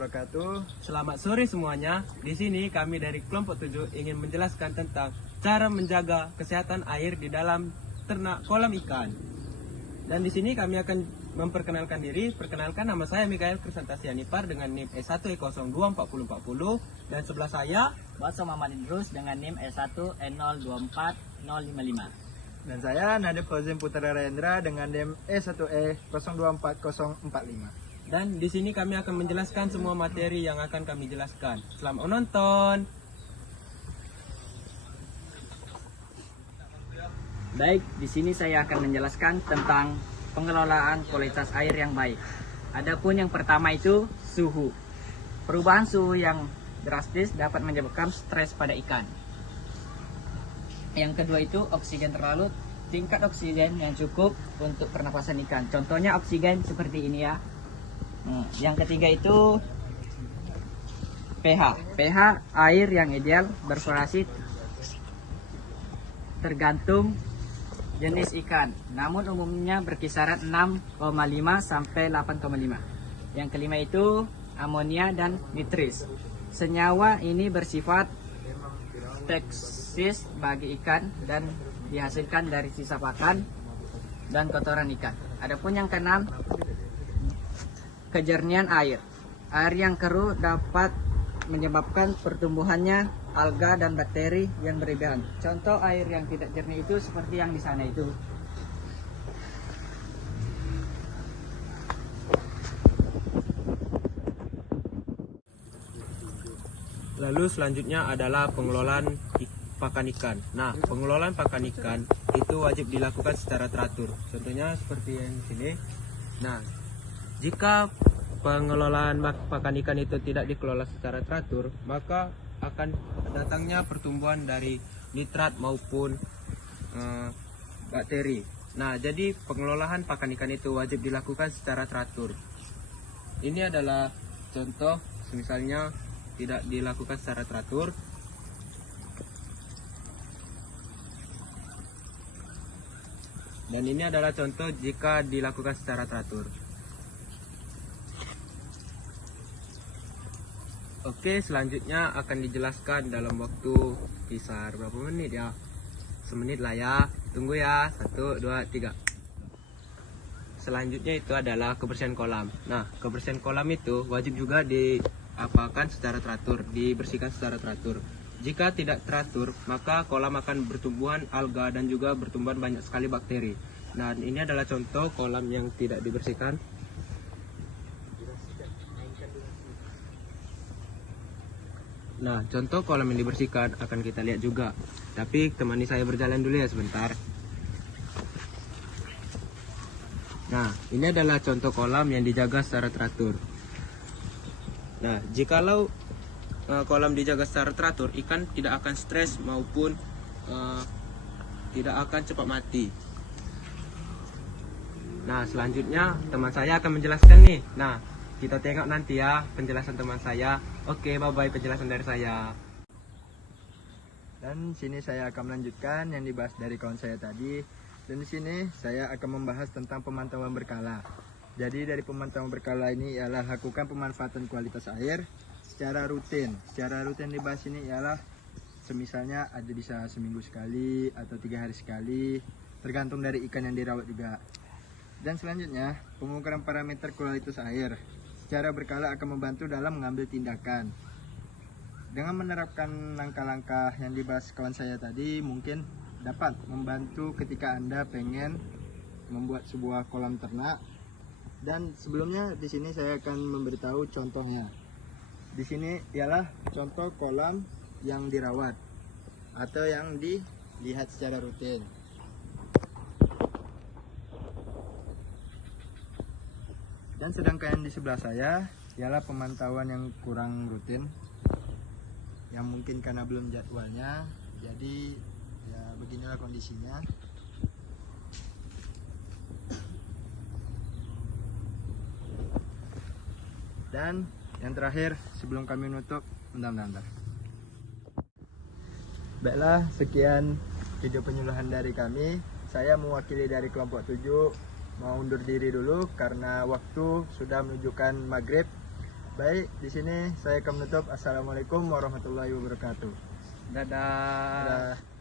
wabarakatuh. Selamat sore semuanya. Di sini kami dari kelompok 7 ingin menjelaskan tentang cara menjaga kesehatan air di dalam ternak kolam ikan. Dan di sini kami akan memperkenalkan diri. Perkenalkan, nama saya Mikael Krisantasi Anipar dengan NIM E1E024040, dan sebelah saya Baso Muhammad Idrus dengan NIM E1E024055. Dan saya Nadib Fauzin Putra Rendra dengan NIM E1E024045. dan di sini kami akan menjelaskan semua materi yang akan kami jelaskan. Selamat menonton. Baik, di sini saya akan menjelaskan tentang pengelolaan kualitas air yang baik. Adapun yang pertama itu suhu. Perubahan suhu yang drastis dapat menyebabkan stres pada ikan. Yang kedua itu oksigen terlalu, tingkat oksigen yang cukup untuk pernapasan ikan. Contohnya oksigen seperti ini ya. Yang ketiga itu pH. pH air yang ideal bervariasi tergantung jenis ikan, namun umumnya berkisaran 6,5 sampai 8,5. Yang kelima itu amonia dan nitris. Senyawa ini bersifat toksis bagi ikan dan dihasilkan dari sisa pakan dan kotoran ikan. Adapun yang keenam, kejernihan air. Air yang keruh dapat menyebabkan pertumbuhannya alga dan bakteri yang berlebihan. Contoh air yang tidak jernih itu seperti yang di sana itu. Lalu selanjutnya adalah pengelolaan pakan ikan. Nah, pengelolaan pakan ikan itu wajib dilakukan secara teratur. Contohnya seperti yang di sini. Nah, jika pengelolaan pakan ikan itu tidak dikelola secara teratur, maka akan datangnya pertumbuhan dari nitrat maupun bakteri. Nah, jadi pengelolaan pakan ikan itu wajib dilakukan secara teratur. Ini adalah contoh, misalnya tidak dilakukan secara teratur. Dan ini adalah contoh jika dilakukan secara teratur. Oke, selanjutnya akan dijelaskan dalam waktu kisar berapa menit ya? Semenit lah ya. Tunggu ya. 1, 2, 3. Selanjutnya itu adalah kebersihan kolam. Nah, kebersihan kolam itu wajib juga diapakan secara teratur, dibersihkan secara teratur. Jika tidak teratur, maka kolam akan bertumbuhan alga dan juga bertumbuhan banyak sekali bakteri. Nah, ini adalah contoh kolam yang tidak dibersihkan. Nah, contoh kolam yang dibersihkan akan kita lihat juga. Tapi temani saya berjalan dulu ya sebentar. Nah, ini adalah contoh kolam yang dijaga secara teratur. Nah, jikalau kolam dijaga secara teratur, ikan tidak akan stres maupun tidak akan cepat mati. Nah, selanjutnya teman saya akan menjelaskan nih. Nah, kita tengok nanti ya penjelasan teman saya. Oke, bye-bye penjelasan dari saya. Dan sini saya akan melanjutkan yang dibahas dari kawan saya tadi. Dan di sini saya akan membahas tentang pemantauan berkala. Jadi dari pemantauan berkala ini ialah lakukan pemanfaatan kualitas air secara rutin. Secara rutin dibahas ini ialah semisalnya ada bisa seminggu sekali atau 3 hari sekali, tergantung dari ikan yang dirawat juga. Dan selanjutnya pengukuran parameter kualitas air secara berkala akan membantu dalam mengambil tindakan. Dengan menerapkan langkah-langkah yang dibahas kawan saya tadi, mungkin dapat membantu ketika Anda pengen membuat sebuah kolam ternak. Dan sebelumnya di sini saya akan memberitahu contohnya. Di sini ialah contoh kolam yang dirawat atau yang dilihat secara rutin. Dan sedangkan di sebelah saya ialah pemantauan yang kurang rutin, yang mungkin karena belum jadwalnya, jadi ya beginilah kondisinya. Dan yang terakhir sebelum kami menutup, bentar. Baiklah, sekian video penyuluhan dari kami. Saya mewakili dari kelompok 7 mau undur diri dulu karena waktu sudah menunjukkan maghrib. Baik, di sini saya akan menutup. Assalamualaikum warahmatullahi wabarakatuh. Dadah. Dadah.